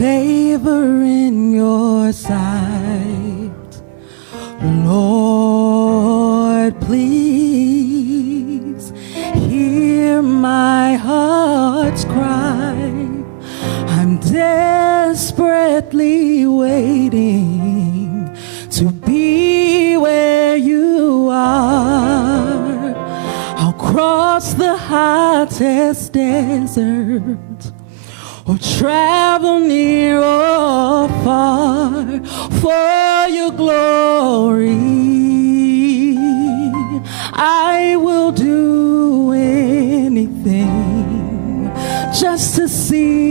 favor in your sight. Lord, please hear my heart's cry. I'm desperately waiting to be where you are. I'll cross the hottest desert or travel near or far for your glory. I will do anything just to see